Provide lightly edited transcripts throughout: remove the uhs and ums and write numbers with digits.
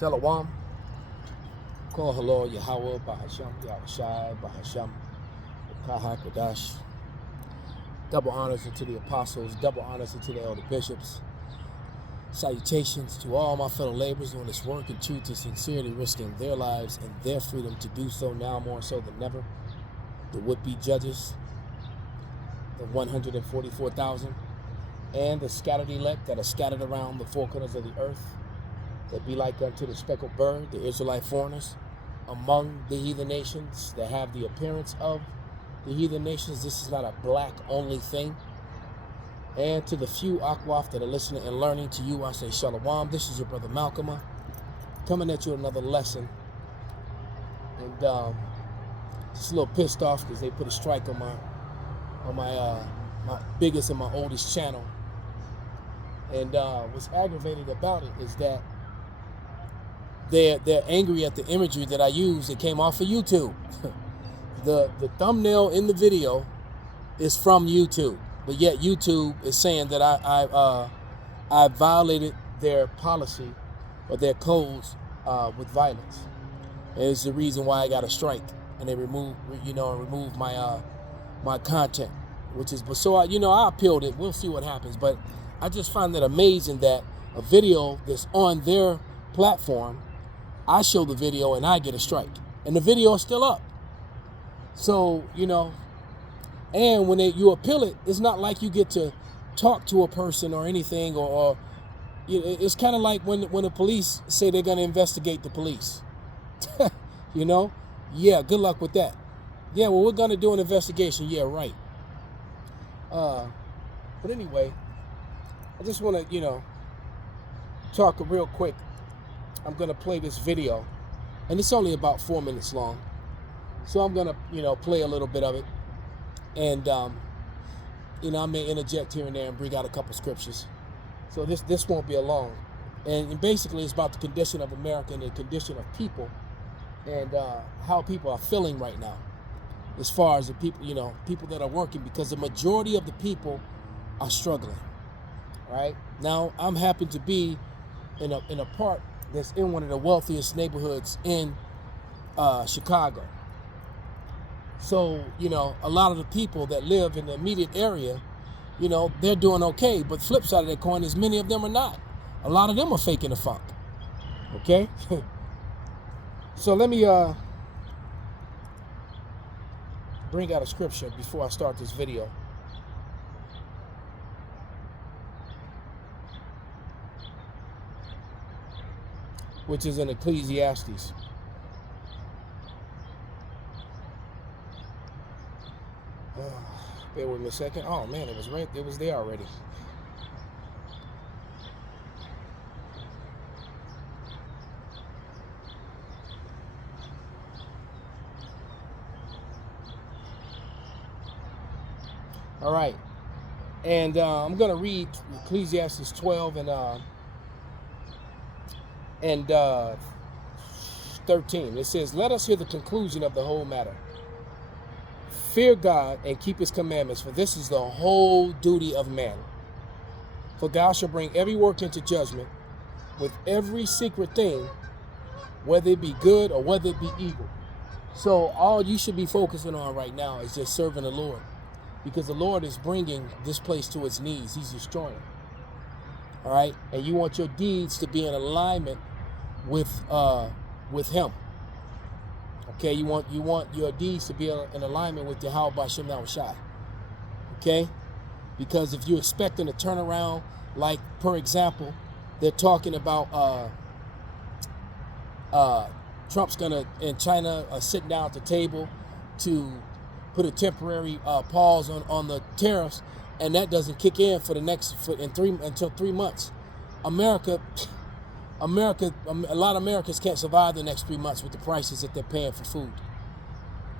Shalom. Call hello Yahweh Bahasham Yahushai Bahasham Kahak Kadash. Double honors unto the apostles, double honors unto the elder bishops. Salutations to all my fellow laborers doing this work in truth and sincerity, risking their lives and their freedom to do so now more so than never. The would-be judges, the 144,000, and the scattered elect that are scattered around the four corners of the earth, that be like unto the speckled bird, the Israelite foreigners, among the heathen nations that have the appearance of the heathen nations. This is not a black-only thing. And to the few Akwaf that are listening and learning, to you I say Shalom. This is your brother Malcolm, coming at you with another lesson. And just a little pissed off because they put a strike on my biggest and my oldest channel. And what's aggravating about it is that they're angry at the imagery that I use. It came off of YouTube. The thumbnail in the video is from YouTube, but yet YouTube is saying that I violated their policy or their codes with violence. And it's the reason why I got a strike, and they remove my my content, which is, but so I appealed it. We'll see what happens, but I just find that amazing that a video that's on their platform, I show the video and I get a strike, and the video is still up. So, and when you appeal it, it's not like you get to talk to a person or anything, or it's kind of like when the police say they're going to investigate the police. Yeah, good luck with that. Yeah, well, we're going to do an investigation. Yeah, right. But anyway, I just want to, talk real quick. I'm going to play this video, and it's only about 4 minutes long. So I'm going to, play a little bit of it. And, I may interject here and there and bring out a couple scriptures. So this won't be long. And basically it's about the condition of America and the condition of people, and how people are feeling right now as far as the people, people that are working, because the majority of the people are struggling. Right? Now, I'm happy to be in a part that's in one of the wealthiest neighborhoods in Chicago. So, a lot of the people that live in the immediate area, they're doing okay. But flip side of that coin is many of them are not. A lot of them are faking the funk. Okay? So let me bring out a scripture before I start this video. Which is in Ecclesiastes. Bear with me a second. Oh man, it was there already. All right, and I'm gonna read Ecclesiastes 12 and 13. It says, "Let us hear the conclusion of the whole matter. Fear God and keep his commandments, for this is the whole duty of man. For God shall bring every work into judgment with every secret thing, whether it be good or whether it be evil." So all you should be focusing on right now is just serving the Lord, because the Lord is bringing this place to its knees. He's destroying. All right, and you want your deeds to be in alignment with Him. Okay, you want your deeds to be in alignment with Yahweh B'Shem Yahushai. Okay, because if you're expecting a turnaround, like for example, they're talking about Trump's gonna in China sitting down at the table to put a temporary pause on the tariffs, and that doesn't kick in for the next until 3 months. A lot of Americans can't survive the next 3 months with the prices that they're paying for food.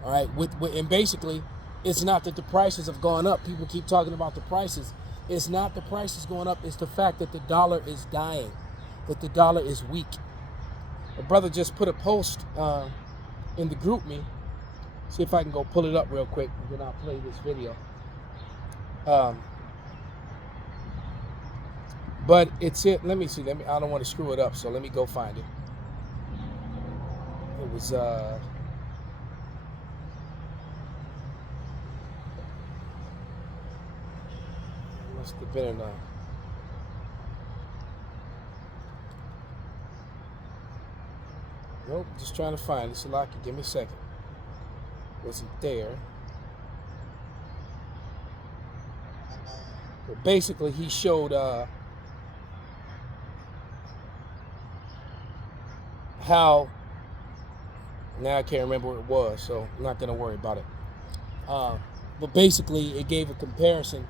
All right, and basically, it's not that the prices have gone up. People keep talking about the prices. It's not the prices going up. It's the fact that the dollar is dying, that the dollar is weak. A brother just put a post in the group me. See if I can go pull it up real quick, and then I'll play this video. But it's it. Let me see. I don't want to screw it up, so let me go find it. It was must have been enough. Nope, just trying to find it. Salaki, give me a second. Wasn't there. But basically, he showed how. Now I can't remember what it was, so I'm not gonna worry about it. But basically, it gave a comparison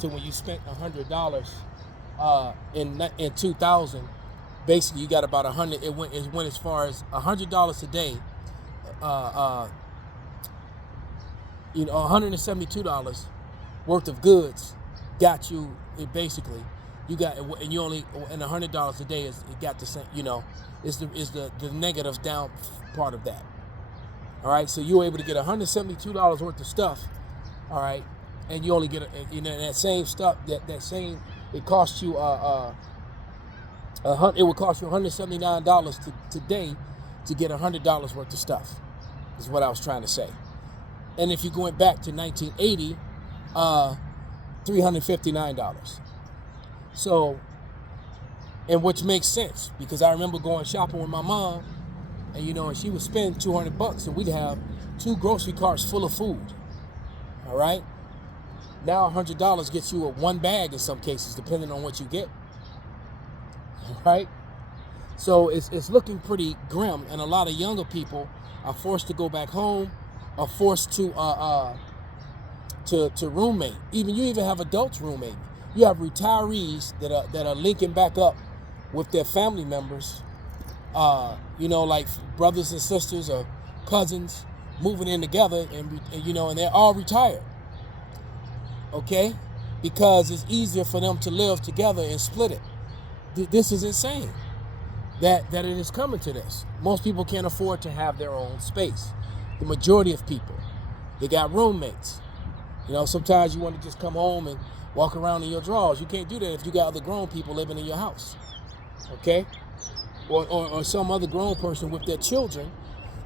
to when you spent $100 in 2000. Basically, you got about 100. It went as far as $100 a day. $172 worth of goods got you. It basically, you got, and you only, and $100 a day is, it got the same. Is the negative down part of that. All right, so you were able to get $172 worth of stuff. All right, and you only get that same stuff. That same, it cost you it would cost you $179 today to get $100 worth of stuff, is what I was trying to say. And if you went back to 1980, $359. So, and which makes sense, because I remember going shopping with my mom, and and she would spend $200, and we'd have 2 grocery carts full of food. All right. Now $100 gets you 1 bag in some cases, depending on what you get. Right? So it's looking pretty grim, and a lot of younger people are forced to go back home, are forced to roommate. You even have adults roommate. You have retirees that are linking back up with their family members, like brothers and sisters or cousins moving in together, and they're all retired. Okay? Because it's easier for them to live together and split it. This is insane that it is coming to this. Most people can't afford to have their own space. The majority of people, they got roommates. Sometimes you want to just come home and walk around in your drawers. You can't do that if you got other grown people living in your house. Okay? Or some other grown person with their children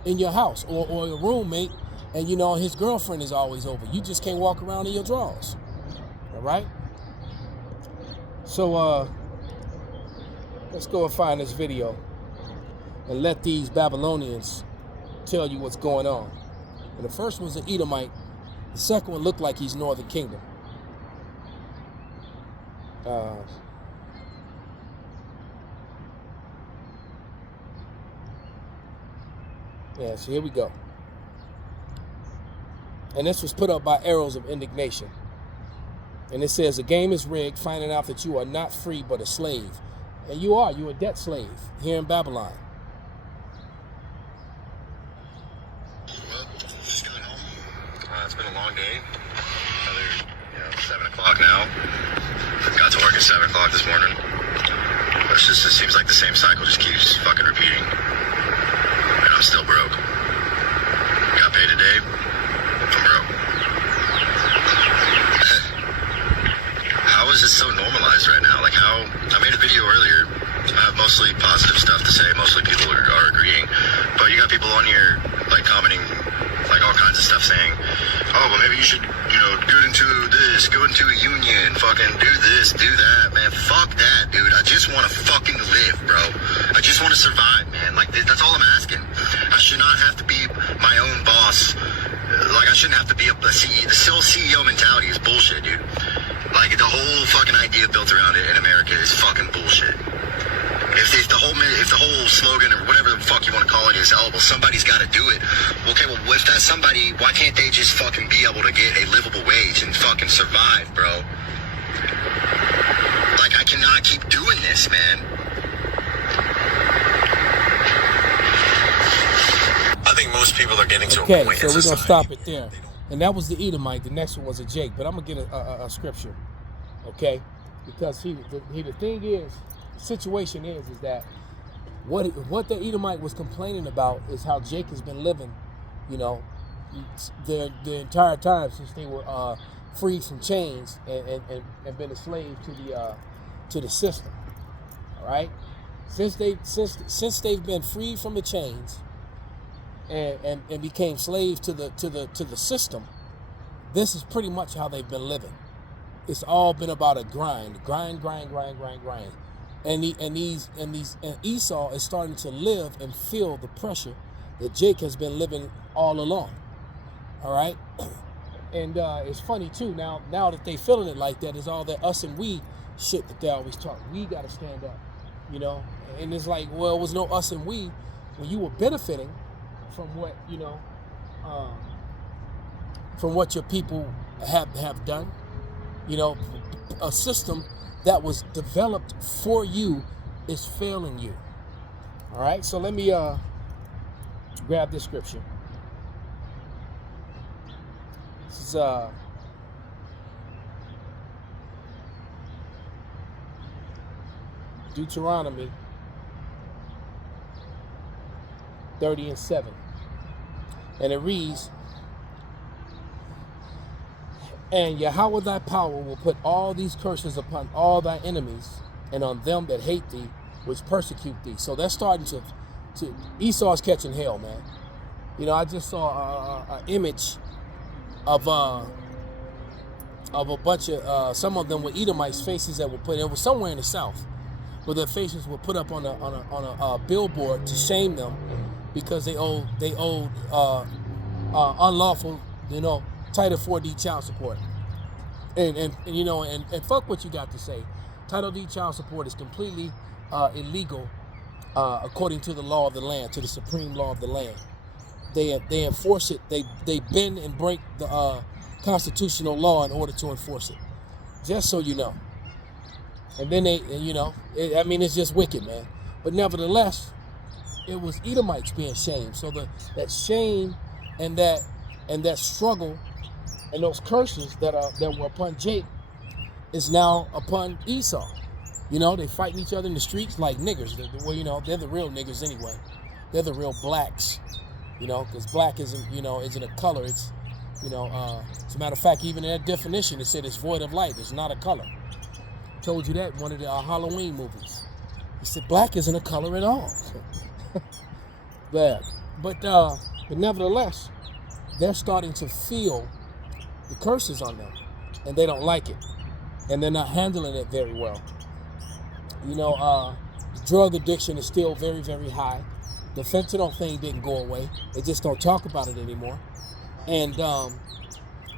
in your house, or a roommate, and his girlfriend is always over. You just can't walk around in your drawers. All right? So let's go and find this video and let these Babylonians tell you what's going on. And the first one's an Edomite. The second one looked like he's Northern Kingdom. Yeah, so here we go. And this was put up by Arrows of Indignation. And it says, the game is rigged, finding out that you are not free but a slave. And you're a debt slave here in Babylon. Well, just got home. It's been a long day. Another, 7 o'clock now. Got to work at 7 o'clock this morning. It seems like the same cycle just keeps fucking repeating. And I'm still broke. Got paid today. I'm broke. How is this so normalized right now? Like I made a video earlier. I have mostly positive stuff to say. Mostly people are agreeing. But you got people on here like commenting like all kinds of stuff saying, oh, well maybe you should, go into this, go into a union, fucking do this, do that, man. Fuck that, dude. I just want to fucking live, bro. I just want to survive, man. Like that's all I'm asking. I should not have to be my own boss. Like I shouldn't have to be the CEO. The CEO mentality is bullshit, dude. Like the whole fucking idea built around it in America is fucking bullshit. If the whole slogan or whatever the fuck you want to call it is, oh well somebody's got to do it. Okay, well if that's somebody, why can't they just fucking be able to get a livable wage and fucking survive, bro? Like I cannot keep doing this, man. I think most people are getting to a point. Okay, so we're gonna stop it there. And that was the Edomite. The next one was a Jake, but I'm gonna get a scripture, okay? Because the thing is, the situation is that what the Edomite was complaining about is how Jake has been living, the entire time since they were freed from chains and been a slave to the system. All right, since they've been freed from the chains, and became slaves to the system, this is pretty much how they've been living. It's all been about a grind. And Esau is starting to live and feel the pressure that Jake has been living all along. All right. And it's funny too, now that they feeling it like that, is all that us and we shit that they always talk. We got to stand up, you know. And it's like, well, it was no us and we when you were benefiting from what, you know, from what your people have done. You know, a system that was developed for you is failing you. All right, so let me grab this scripture. This is Deuteronomy 30:7, and it reads, "And Yahweh thy power will put all these curses upon all thy enemies, and on them that hate thee, which persecute thee." So that's starting to Esau's catching hell, man. You know, I just saw an image of a bunch of some of them were Edomites' faces that were put. It was somewhere in the south, where their faces were put up on a billboard to shame them because they owed unlawful, you know, Title 4D child support. And you know, and fuck what you got to say. Title D child support is completely illegal according to the law of the land, to the supreme law of the land. They enforce it. They bend and break the constitutional law in order to enforce it. Just so you know. And then you know, I mean, it's just wicked, man. But nevertheless, it was Edomites being shamed. So that shame and that struggle and those curses that were upon Jake is now upon Esau. You know, they fighting each other in the streets like niggers. Well, you know, they're the real niggers anyway. They're the real blacks. You know, because black isn't a color. It's, you know, as a matter of fact, even in that definition, it said it's void of light. It's not a color. Told you that in one of the Halloween movies. He said black isn't a color at all. But nevertheless, they're starting to feel the curses on them, and they don't like it, and they're not handling it very well. You know, drug addiction is still very, very high. The fentanyl thing didn't go away. They just don't talk about it anymore. And a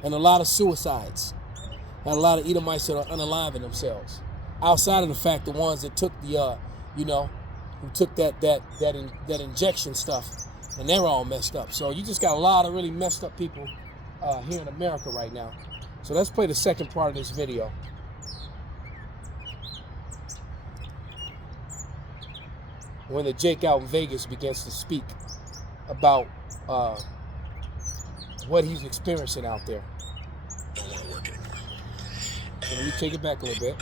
lot of suicides. And a lot of Edomites that are unaliving themselves. Outside of the fact, the ones that took the, you know, who took that injection stuff, and they're all messed up. So you just got a lot of really messed up people here in America right now. So let's play the second part of this video. When the Jake out in Vegas begins to speak about what he's experiencing out there. Don't want to work anymore. So let me take it back a little bit.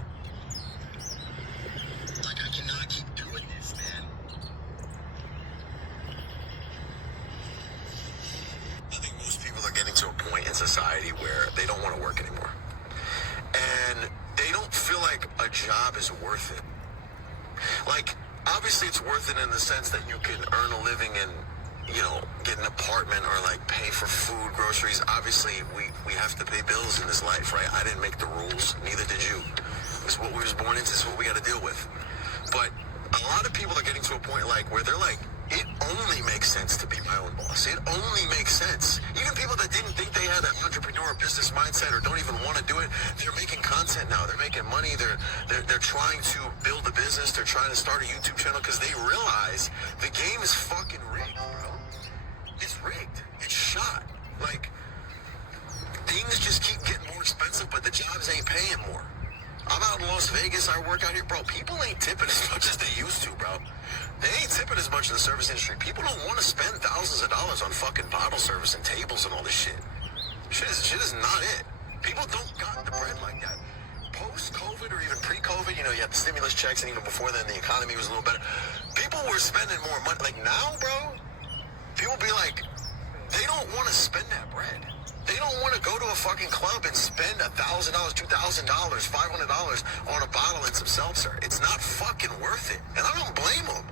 Like, I cannot keep doing this, man. I think most people are getting to a point in society where they don't want to work anymore. And they don't feel like a job is worth it. Like, obviously it's worth it in the sense that you can earn a living and, you know, get an apartment or like pay for food, groceries. Obviously we have to pay bills in this life, right? I didn't make the rules, neither did you. It's what we was born into, it's what we got to deal with. But a lot of people are getting to a point like where they're like, it only makes sense to be my own boss. It only makes sense. Even people that didn't think they had an entrepreneur business mindset or don't even want to do it, they're making content now. They're making money. They're trying to build a business. They're trying to start a YouTube channel because they realize the game is fucking rigged, bro. It's rigged. It's shot. Like, things just keep getting more expensive, but the jobs ain't paying more. I'm out in Las Vegas. I work out here, bro. People ain't tipping as much as they used to, bro. They ain't tipping as much in the service industry. People don't want to spend thousands of dollars on fucking bottle service and tables and all this shit. Shit is not it. People don't got the bread like that. Post-COVID or even pre-COVID, you know, you had the stimulus checks, and even before then, the economy was a little better. People were spending more money. Like now, bro, people be like, they don't want to spend that bread. They don't want to go to a fucking club and spend $1,000, $2,000, $500 on a bottle and some seltzer. It's not fucking worth it. And I don't blame them.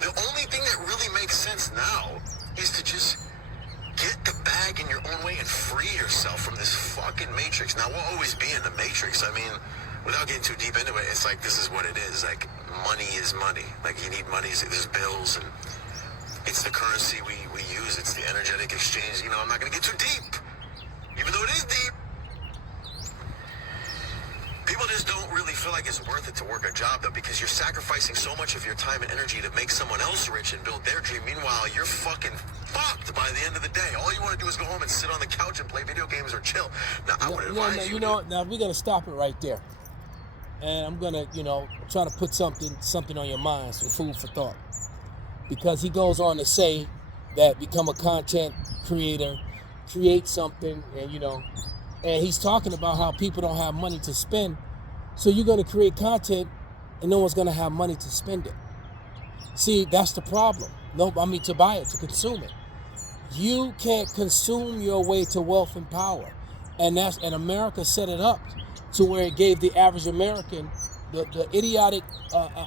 The only thing that really makes sense now is to matrix. Now, we'll always be in the matrix. I mean, without getting too deep into it, it's like, this is what it is. Like, money is money. Like, you need money, there's bills, and it's the currency we use. It's the energetic exchange. You know, I'm not going to get too deep, even though it is deep. People just don't really feel like it's worth it to work a job, though, because you're sacrificing so much of your time and energy to make someone else rich and build their dream. Meanwhile, you're fucking fucked by the end of the day. All you want to do is go home and sit on the couch and play video games or chill. Now, I would advise you. You know, now we're gonna stop it right there, and I'm gonna, try to put something on your mind, some food for thought, because he goes on to say that become a content creator, create something, and he's talking about how people don't have money to spend. So you're going to create content and no one's going to have money to spend it. See, that's the problem. To buy it, to consume it. You can't consume your way to wealth and power. And America set it up to where it gave the average American the idiotic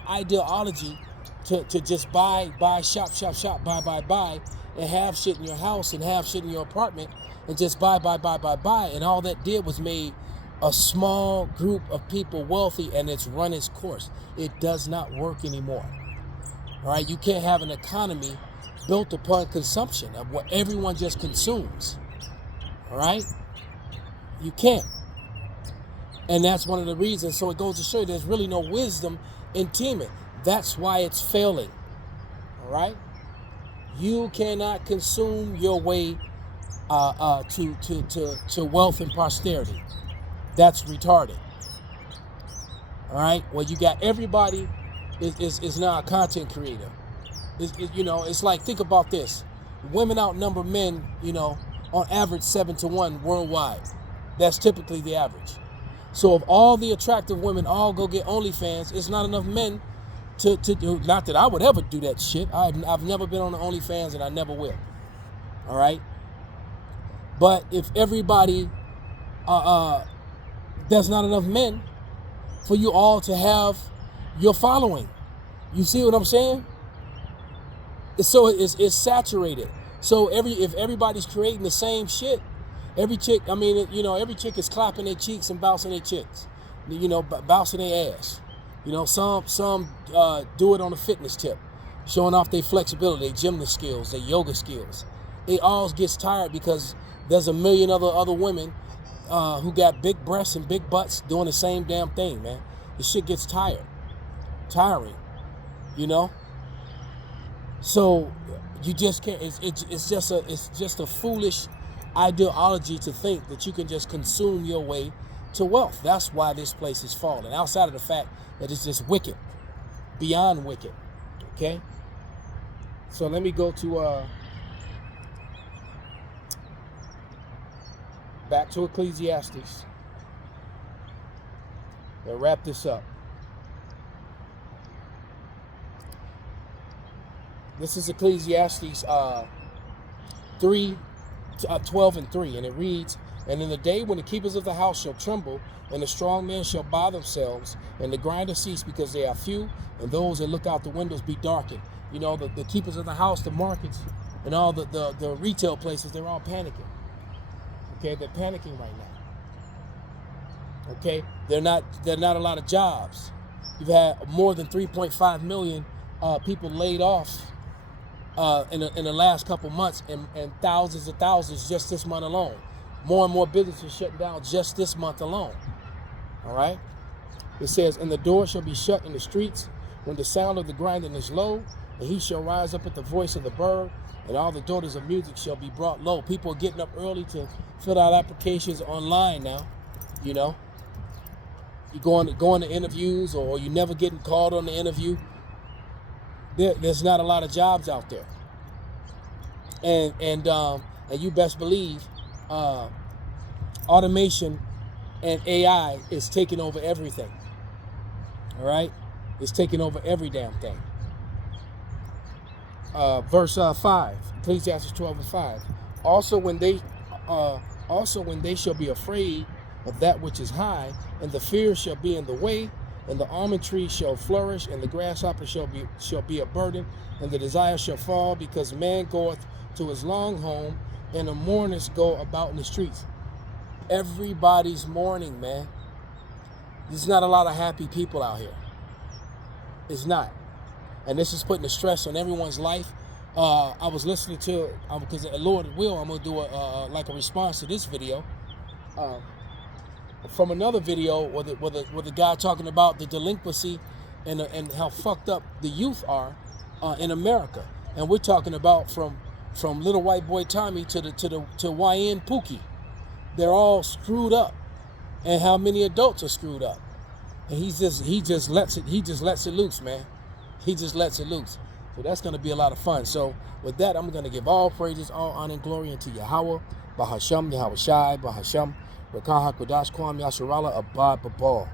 ideology to just buy, shop, buy, and have shit in your house and have shit in your apartment, and just buy. And all that did was made a small group of people wealthy, and it's run its course. It does not work anymore. All right, you can't have an economy built upon consumption of what everyone just consumes. All right, you can't. And that's one of the reasons. So it goes to show you there's really no wisdom in teaming. That's why it's failing. All right, you cannot consume your way to wealth and prosperity. That's retarded. All right. Well, you got everybody is now a content creator. It's like, think about this: women outnumber men, on average 7-1 worldwide. That's typically the average. So if all the attractive women all go get OnlyFans, it's not enough men to do. Not that I would ever do that shit. I've never been on the OnlyFans, and I never will. All right. But if everybody, there's not enough men for you all to have your following. You see what I'm saying? So it's saturated. So if everybody's creating the same shit, every chick is clapping their cheeks and bouncing their chicks, bouncing their ass. Some do it on a fitness tip, showing off their flexibility, their gymnast skills, their yoga skills. It all gets tired because there's a million other women who got big breasts and big butts doing the same damn thing, man. The shit gets tiring. So you just can't. It's just a foolish ideology to think that you can just consume your way to wealth. That's why this place is falling. Outside of the fact that it's just wicked, beyond wicked. Okay. So let me go to back to Ecclesiastes and wrap this up. This is Ecclesiastes 3:12-3, and it reads, "And in the day when the keepers of the house shall tremble, and the strong men shall buy themselves, and the grinders cease because they are few, and those that look out the windows be darkened." The keepers of the house, the markets, and all the retail places, they're all panicking. Okay, they're panicking right now. Okay, they're not a lot of jobs. You've had more than 3.5 million people laid off in the last couple months, and thousands of thousands just this month alone. More and more businesses shutting down just this month alone. All right. It says, "And the door shall be shut in the streets when the sound of the grinding is low, and he shall rise up at the voice of the bird, and all the daughters of music shall be brought low." People are getting up early to fill out applications online now. You going to interviews, or you never getting called on the interview. There's not a lot of jobs out there, and you best believe automation and AI is taking over everything. All right, it's taking over every damn thing. Verse 5, Ecclesiastes 12:5. Also when they shall be afraid of that which is high, and the fear shall be in the way, and the almond tree shall flourish, and the grasshopper shall be a burden, and the desire shall fall, because man goeth to his long home, and the mourners go about in the streets. Everybody's mourning, man. There's not a lot of happy people out here. It's not. And this is putting the stress on everyone's life. I was listening to, because Lord will, I'm going to do like a response to this video. From another video where the guy talking about the delinquency and how fucked up the youth are in America. And we're talking about from little white boy Tommy to YN Pookie. They're all screwed up. And how many adults are screwed up. And he just lets it loose, man. He just lets it loose. So that's going to be a lot of fun. So with that, I'm going to give all praises, all honor and glory unto Yahweh, Bahasham, Yahweh Shai, Bahasham, Rakaha Kodash Kwam Yasharala Abad Babal.